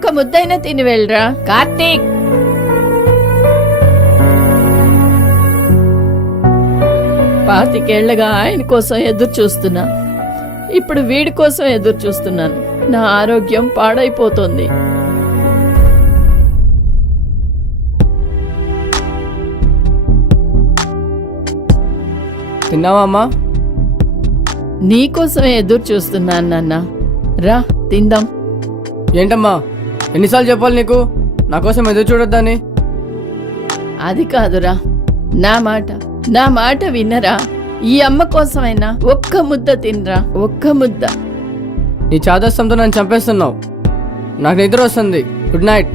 ఒక్క ముద్దైనా తిని వెళ్ళరా. కార్తీక్, పాతికేళ్లగా ఆయన కోసం ఎదురు చూస్తున్నా, ఇప్పుడు వీడి కోసం ఎదురు చూస్తున్నాను. నా ఆరోగ్యం పాడైపోతుంది. తిన్నావా అమ్మా? నీకోసమే ఎదురు చూస్తున్నాను నాన్న. రా తిందాం. ఏంటమ్మా, ఎన్నిసార్లు చెప్పాలి నీకు నా కోసం ఎదురు చూడొద్దని? అది కాదురా, నా మాట విన్నరా. ఈ అమ్మ కోసమైనా ఒక్క ముద్ద తినరా, ఒక్క ముద్ద. నీ చాదస్తంతో నన్ను చంపేస్తున్నావు. నాకు నిద్ర వస్తుంది. Good night.